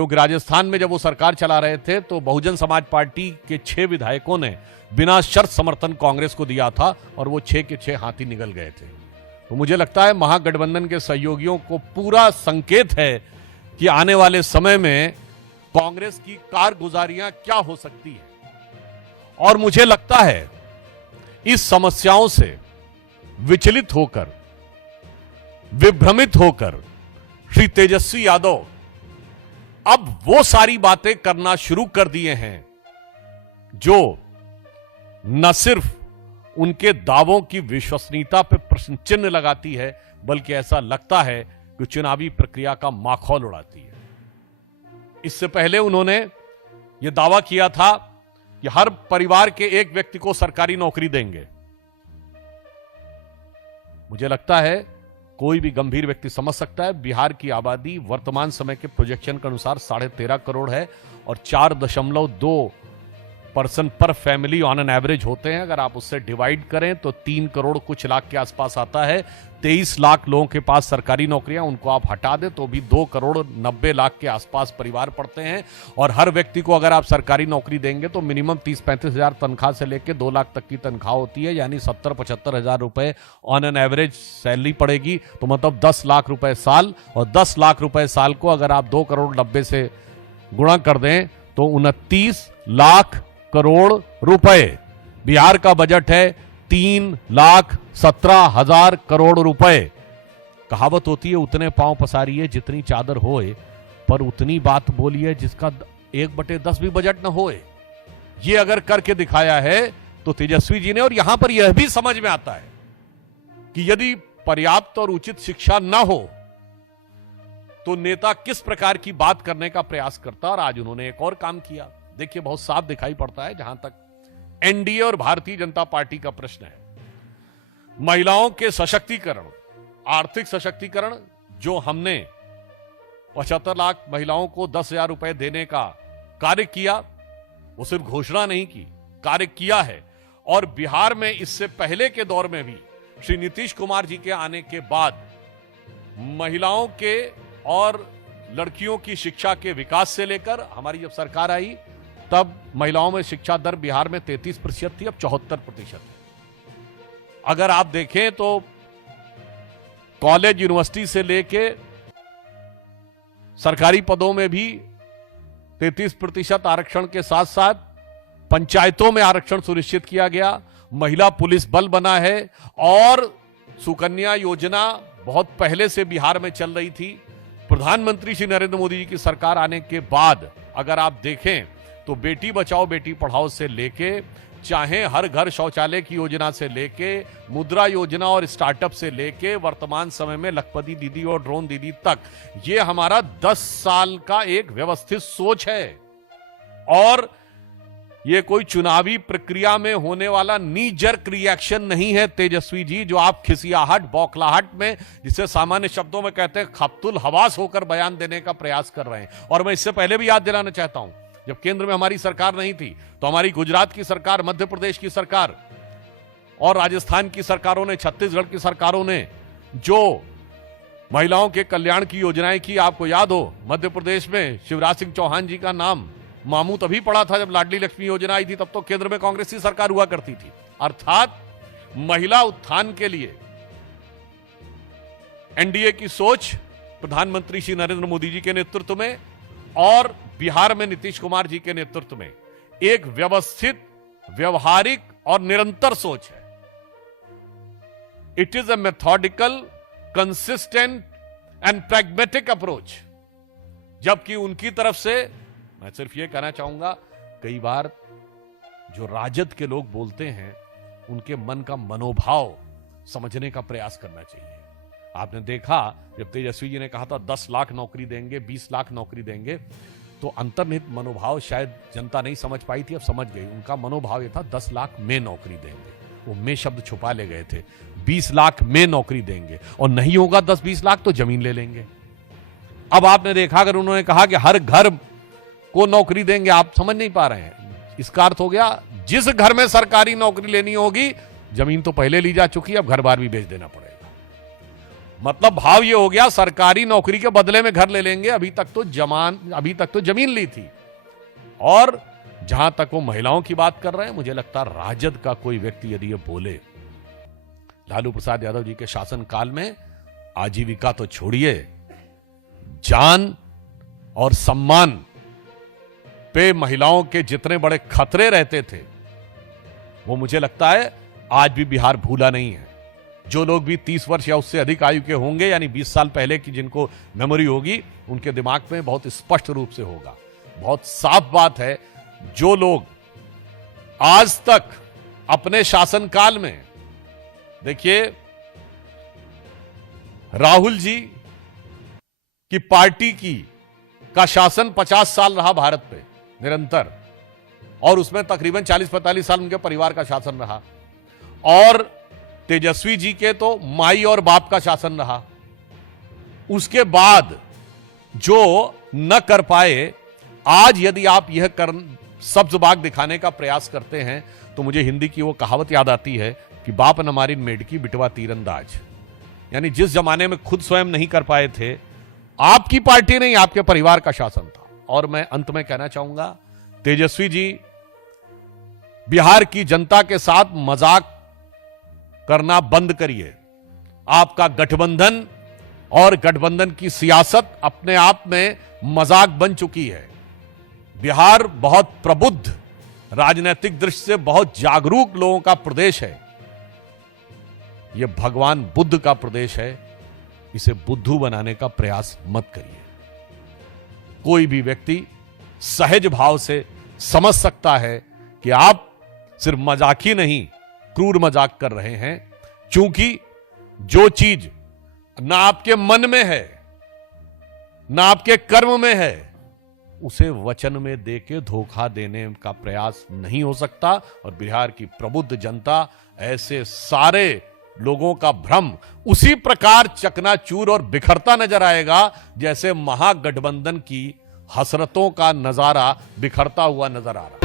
क्योंकि राजस्थान में जब वो सरकार चला रहे थे तो बहुजन समाज पार्टी के 6 विधायकों ने बिना शर्त समर्थन कांग्रेस को दिया था और वो 6 के 6 हाथी निकल गए थे। तो मुझे लगता है महागठबंधन के सहयोगियों को पूरा संकेत है कि आने वाले समय में कांग्रेस की कारगुजारियां क्या हो सकती है। और मुझे लगता है इस समस्याओं से विचलित होकर, विभ्रमित होकर श्री तेजस्वी यादव अब वो सारी बातें करना शुरू कर दिए हैं जो न सिर्फ उनके दावों की विश्वसनीयता पर प्रश्न चिन्ह लगाती है, बल्कि ऐसा लगता है कि चुनावी प्रक्रिया का माखौल उड़ाती है। इससे पहले उन्होंने यह दावा किया था कि हर परिवार के एक व्यक्ति को सरकारी नौकरी देंगे। मुझे लगता है कोई भी गंभीर व्यक्ति समझ सकता है बिहार की आबादी वर्तमान समय के प्रोजेक्शन के अनुसार 13.5 करोड़ है और 4.2 पर्सन पर फैमिली ऑन एन एवरेज होते हैं। अगर आप उससे डिवाइड करें तो 3 करोड़ कुछ लाख के आसपास आता है। 23 लाख लोगों के पास सरकारी नौकरियां, उनको आप हटा दें तो भी 2 करोड़ 90 लाख के आसपास परिवार पड़ते हैं। और हर व्यक्ति को अगर आप सरकारी नौकरी देंगे तो मिनिमम 30-35 हजार तनख्वाह से लेकर 2 लाख तक की तनख्वाह होती है, यानी 70-75 हजार रुपए ऑन एन एवरेज सैलरी पड़ेगी। तो मतलब 10 लाख रुपए साल, और 10 लाख रुपए साल को अगर आप 2 करोड़ 90 से गुणा कर दें तो 29 लाख करोड़ रुपए। बिहार का बजट है 3,17,000 करोड़ रुपए। कहावत होती है उतने पांव पसारिए जितनी चादर होए, पर उतनी बात बोलिए जिसका 1/10 भी बजट न होए। ये अगर करके दिखाया है तो तेजस्वी जी ने। और यहां पर यह भी समझ में आता है कि यदि पर्याप्त और उचित शिक्षा न हो तो नेता किस प्रकार की बात करने का प्रयास करता। और आज उन्होंने एक और काम किया। देखिए, बहुत साफ दिखाई पड़ता है जहां तक एनडीए और भारतीय जनता पार्टी का प्रश्न है, महिलाओं के सशक्तिकरण, आर्थिक सशक्तिकरण, जो हमने 75 लाख महिलाओं को 10,000 रुपए देने का कार्य किया, वो सिर्फ घोषणा नहीं की, कार्य किया है। और बिहार में इससे पहले के दौर में भी श्री नीतीश कुमार जी के आने के बाद महिलाओं के और लड़कियों की शिक्षा के विकास से लेकर हमारी जब सरकार आई तब महिलाओं में शिक्षा दर बिहार में 33% थी, अब 74% है। अगर आप देखें तो कॉलेज यूनिवर्सिटी से लेके सरकारी पदों में भी 33% आरक्षण के साथ साथ पंचायतों में आरक्षण सुनिश्चित किया गया। महिला पुलिस बल बना है और सुकन्या योजना बहुत पहले से बिहार में चल रही थी। प्रधानमंत्री श्री नरेंद्र मोदी जी की सरकार आने के बाद अगर आप देखें तो बेटी बचाओ बेटी पढ़ाओ से लेके, चाहे हर घर शौचालय की योजना से लेके, मुद्रा योजना और स्टार्टअप से लेके वर्तमान समय में लखपति दीदी और ड्रोन दीदी तक, ये हमारा 10 साल का एक व्यवस्थित सोच है। और ये कोई चुनावी प्रक्रिया में होने वाला नी जर्क रिएक्शन नहीं है तेजस्वी जी, जो आप खिसियाहट, बौखलाहट में, जिसे सामान्य शब्दों में कहते हैं खप्तुल हवास होकर बयान देने का प्रयास कर रहे हैं। और मैं इससे पहले भी याद दिलाना चाहता हूं, जब केंद्र में हमारी सरकार नहीं थी तो हमारी गुजरात की सरकार, मध्य प्रदेश की सरकार और राजस्थान की सरकारों ने, छत्तीसगढ़ की सरकारों ने जो महिलाओं के कल्याण की योजनाएं की, आपको याद हो मध्य प्रदेश में शिवराज सिंह चौहान जी का नाम मामू तभी पड़ा था जब लाडली लक्ष्मी योजना आई थी, तब तो केंद्र में कांग्रेस की सरकार हुआ करती थी। अर्थात महिला उत्थान के लिए एनडीए की सोच प्रधानमंत्री श्री नरेंद्र मोदी जी के नेतृत्व में और बिहार में नीतीश कुमार जी के नेतृत्व में एक व्यवस्थित, व्यवहारिक और निरंतर सोच है। It is a methodical, consistent and pragmatic approach. जबकि उनकी तरफ से मैं सिर्फ यह कहना चाहूंगा, कई बार जो राजद के लोग बोलते हैं उनके मन का मनोभाव समझने का प्रयास करना चाहिए। आपने देखा जब तेजस्वी जी ने कहा था 10 लाख नौकरी देंगे, 20 लाख नौकरी देंगे, तो अंतर्निहित मनोभाव शायद जनता नहीं समझ पाई थी, अब समझ गई। उनका मनोभाव यह था 10 लाख में नौकरी देंगे, वो में शब्द छुपा ले गए थे। 20 लाख में नौकरी देंगे और नहीं होगा 10-20 लाख तो जमीन ले लेंगे। अब आपने देखा अगर उन्होंने कहा कि हर घर को नौकरी देंगे, आप समझ नहीं पा रहे हैं। इसका अर्थ हो गया जिस घर में सरकारी नौकरी लेनी होगी, जमीन तो पहले ली जा चुकी है, अब घर बार भी बेच देना पड़ेगा। मतलब भाव ये हो गया सरकारी नौकरी के बदले में घर ले लेंगे। अभी तक तो जमीन ली थी। और जहां तक वो महिलाओं की बात कर रहे हैं, मुझे लगता है राजद का कोई व्यक्ति यदि ये बोले, लालू प्रसाद यादव जी के शासनकाल में आजीविका तो छोड़िए, जान और सम्मान पे महिलाओं के जितने बड़े खतरे रहते थे, वो मुझे लगता है आज भी बिहार भूला नहीं है। जो लोग भी 30 वर्ष या उससे अधिक आयु के होंगे, यानी 20 साल पहले की जिनको मेमोरी होगी, उनके दिमाग में बहुत स्पष्ट रूप से होगा। बहुत साफ बात है, जो लोग आज तक अपने शासनकाल में, देखिए राहुल जी की पार्टी का शासन 50 साल रहा भारत पे निरंतर, और उसमें तकरीबन 40-45 साल उनके परिवार का शासन रहा। और तेजस्वी जी के तो माई और बाप का शासन रहा। उसके बाद जो न कर पाए, आज यदि आप यह सब्ज बाग दिखाने का प्रयास करते हैं, तो मुझे हिंदी की वो कहावत याद आती है कि बाप न मारी मेढकी बिटवा तीरंदाज। यानी जिस जमाने में खुद स्वयं नहीं कर पाए थे, आपकी पार्टी नहीं, आपके परिवार का शासन था। और मैं अंत में कहना चाहूंगा, तेजस्वी जी बिहार की जनता के साथ मजाक करना बंद करिए। आपका गठबंधन और गठबंधन की सियासत अपने आप में मजाक बन चुकी है। बिहार बहुत प्रबुद्ध, राजनीतिक दृष्टि से बहुत जागरूक लोगों का प्रदेश है। यह भगवान बुद्ध का प्रदेश है। इसे बुद्धू बनाने का प्रयास मत करिए। कोई भी व्यक्ति सहज भाव से समझ सकता है कि आप सिर्फ मजाक ही नहीं, क्रूर मजाक कर रहे हैं, क्योंकि जो चीज ना आपके मन में है, ना आपके कर्म में है, उसे वचन में देके धोखा देने का प्रयास नहीं हो सकता। और बिहार की प्रबुद्ध जनता ऐसे सारे लोगों का भ्रम उसी प्रकार चकनाचूर और बिखरता नजर आएगा, जैसे महागठबंधन की हसरतों का नजारा बिखरता हुआ नजर आ रहा है।